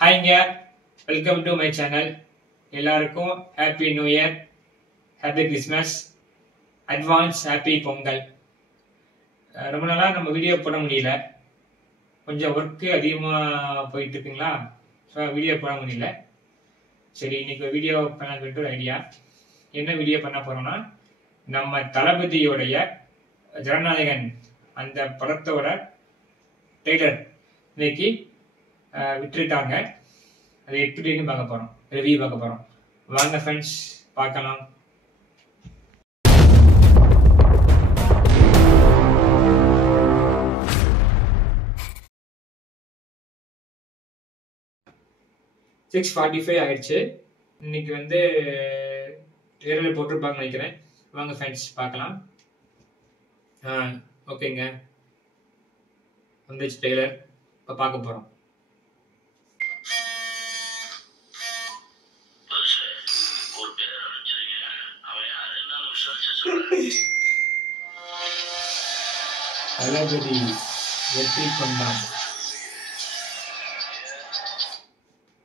ஹாய்ங்க, welcome to my channel. எல்லாருக்கும் happy new year, happy Christmas, advance happy Pongal. ரொம்ப நாளாக நம்ம வீடியோ போட முடியல, கொஞ்சம் ஒர்க்கு அதிகமாக போயிட்டு இருக்குங்களா, ஸோ வீடியோ போட முடியல. சரி, இன்னைக்கு வீடியோ பண்ண ஒரு ஐடியா. என்ன வீடியோ பண்ண போறோம்னா, நம்ம தளபதியோடைய ஜனநாயகன் அந்த படத்தோட ட்ரெய்லர் இன்னைக்கு விட்டுருக்காங்க. அது எப்படின்னு பார்க்க போறோம், ரிவ்யூ பார்க்க போறோம். வாங்க ஃப்ரெண்ட்ஸ், பார்க்கலாம். சிக்ஸ் 45 ஆயிடுச்சு. இன்னைக்கு ட்ரெய்லர் போட்டிருப்பாங்க நினைக்கிறேன். வாங்க ஃப்ரெண்ட்ஸ், பார்க்கலாம். ஓகேங்க, வந்துச்சு ட்ரெய்லர். இப்போ பார்க்க போறோம். தளபதி வெற்றி கொண்டான்.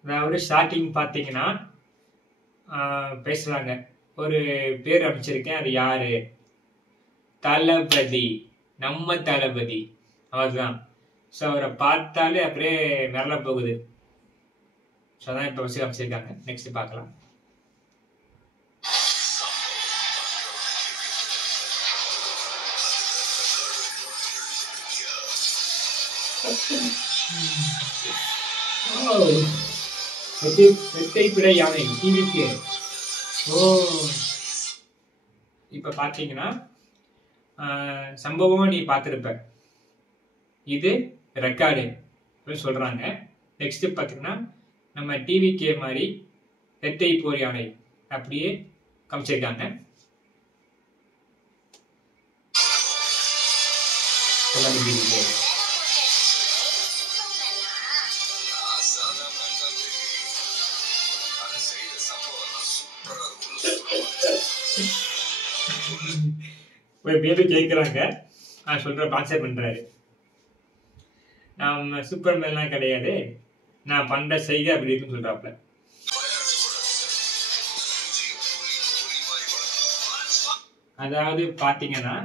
அதாவது ஸ்டார்டிங் பார்த்தீங்கன்னா பேசுறாங்க, ஒரு பேர் அமைச்சிருக்கேன், அது யாரு? தளபதி, நம்ம தளபதி அவர்தான். ஸோ அவரை பார்த்தாலே அப்படியே மிரள போகுது. ஸோ அதான் இப்போ வச்சு அமைச்சிருக்காங்க. நெக்ஸ்ட் பார்க்கலாம். வெட்டைப்பிடை யானை டிவிக்கு. இப்ப பாத்தீங்கன்னா சம்பவம் நீ பார்த்திருப்ப, இது ரெக்கார்டு சொல்றாங்க. நெக்ஸ்ட் பாத்தீங்கன்னா நம்ம டிவிக்கே மாதிரி ரெட்டை போர் யானை அப்படியே காமிச்சிருக்காங்க. பேரு கேட்கிறாங்க, நான் சொல்ற ஆன்சர் பண்றாரு. நான் சூப்பர்மேன்லாம் கிடையாது, நான் பண்ற செய்கை அப்படி இருக்குன்னு சொல்றாப்ல. அதாவது பாத்தீங்கன்னா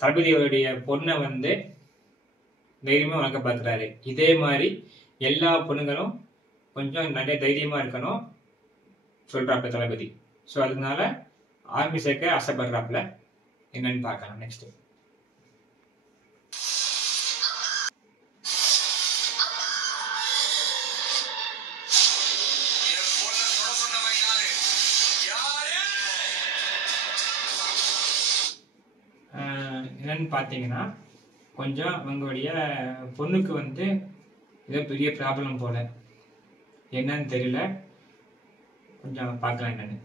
தளபதியோடைய பொண்ணை தைரியமா வளர்க்க பார்க்கிறாரு. இதே மாதிரி எல்லா பொண்ணுங்களும் கொஞ்சம் நிறைய தைரியமா இருக்கணும் சொல்றாப்ல தளபதி. ஸோ அதனால ஆர்மி சேர்க்க ஆசைப்படுறாப்ல. என்னன்னு பார்க்கலாம் நெக்ஸ்ட். என்னன்னு பார்த்தீங்கன்னா கொஞ்சம் அவங்களுடைய பொண்ணுக்கு ஏதோ பெரிய ப்ராப்ளம் போல, என்னன்னு தெரியல. கொஞ்சம் பார்க்கலாம் என்னன்னு.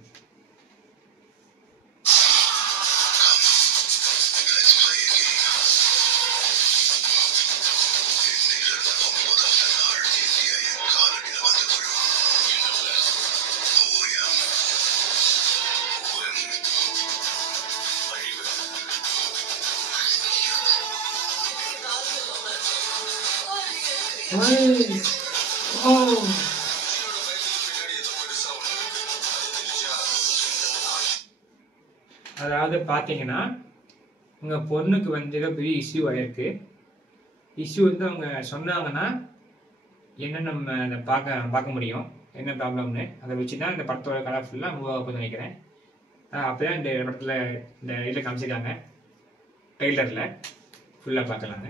அதாவது பாத்தீங்கன்னா உங்க பொண்ணுக்கு ஏதோ பெரிய இஷ்யூ ஆயிருக்கு. இஷ்யூ அவங்க சொன்னாங்கன்னா என்ன நம்ம அதை பார்க்க முடியும், என்ன ப்ராப்ளம்னு. அதை வச்சுதான் இந்த படத்தோட கலர் ஃபுல்லாக மூவ் ஆகும்னு நினைக்கிறேன். அப்போதான் இந்த படத்தில் இந்த இதில் காமிச்சிருக்காங்க, ட்ரெய்லரில் ஃபுல்லாக பார்க்கலாங்க.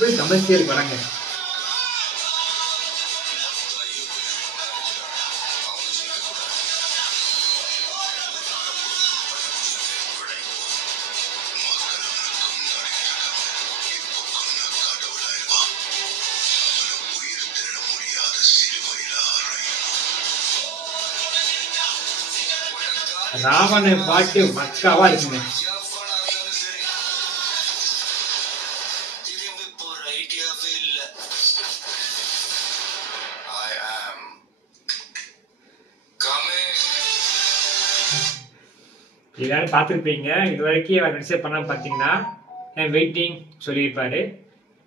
போய் கமர்ஷியல் படங்க. ராவணன் பாட்டு பக்காவா இருக்குங்க. எல்லாரும் பார்த்துருப்பீங்க. இது வரைக்கும் அவர் ரிசர்வ் பண்ண பார்த்தீங்கன்னா ஐம் வெயிட்டிங் சொல்லியிருப்பாரு.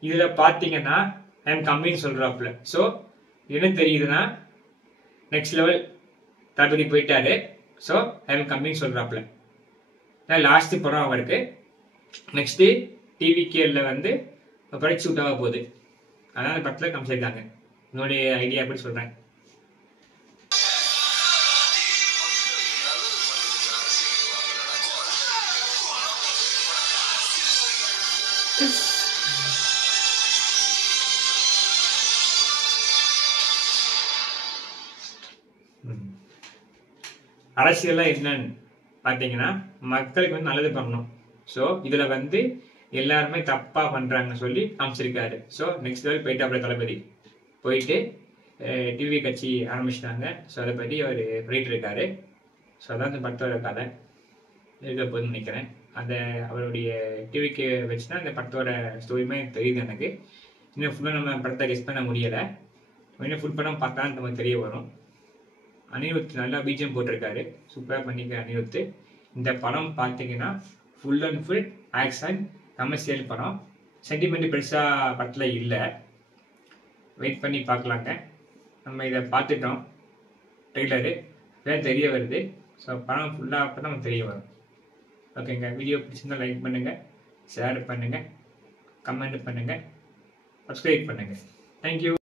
இதில் பார்த்தீங்கன்னா ஐம் கம்மிங் சொல்கிறாப்புல. ஸோ என்ன தெரியுதுன்னா நெக்ஸ்ட் லெவல் தளபதி போயிட்டாரு. ஸோ ஐம் கம்மிங் சொல்கிறாப்புல. லாஸ்ட் படம் அவருக்கு. நெக்ஸ்ட்டு டிவிகேல வந்து படிச்சு விட்டாக போகுது. அதான் அந்த படத்தில் காமிச்சிருக்காங்க. என்னுடைய ஐடியா அப்படி சொல்கிறேன். அரசியல்லாம் என்னன்னு பார்த்தீங்கன்னா மக்களுக்கு வந்து நல்லது பண்ணணும். ஸோ இதில் வந்து எல்லாருமே தப்பாக பண்ணுறாங்கன்னு சொல்லி காமிச்சிருக்காரு. ஸோ நெக்ஸ்ட் லெவல் போயிட்டு அப்புறம் தளபதி போயிட்டு டிவி கட்சி ஆரம்பிச்சிட்டாங்க. ஸோ அதை பற்றி அவர் போயிட்டு இருக்காரு. ஸோ அதான் அந்த படத்தோட கதை இருக்க போதுன்னு நினைக்கிறேன். அந்த அவருடைய டிவிக்கு வச்சுன்னா அந்த படத்தோட ஸ்டோரியுமே தெரியுது எனக்கு. இன்னும் ஃபுல்லாக நம்ம படத்தை கெஸ் பண்ண முடியலை. இன்னும் ஃபுல் படம் பார்த்தா நமக்கு தெரிய வரும். அனிருத் நல்லா பிஜிஎம் போட்டிருக்காரு. சூப்பராக பண்ணிக்க அனிருத். இந்த படம் பார்த்தீங்கன்னா full and full action commercial படம். சென்டிமெண்ட் பெருசாக படத்தில் இல்லை. வெயிட் பண்ணி பார்க்கலாங்க. நம்ம இதை பார்த்துட்டோம். ட்ரெய்லரு வேறு தெரிய வருது. ஸோ படம் ஃபுல்லாக அப்போ நமக்கு தெரிய வரும். ஓகேங்க. வீடியோ பிடிச்சிருந்தால் லைக் பண்ணுங்கள், ஷேர் பண்ணுங்கள், கமெண்ட் பண்ணுங்கள், சப்ஸ்கிரைப் பண்ணுங்கள். தேங்க்யூ.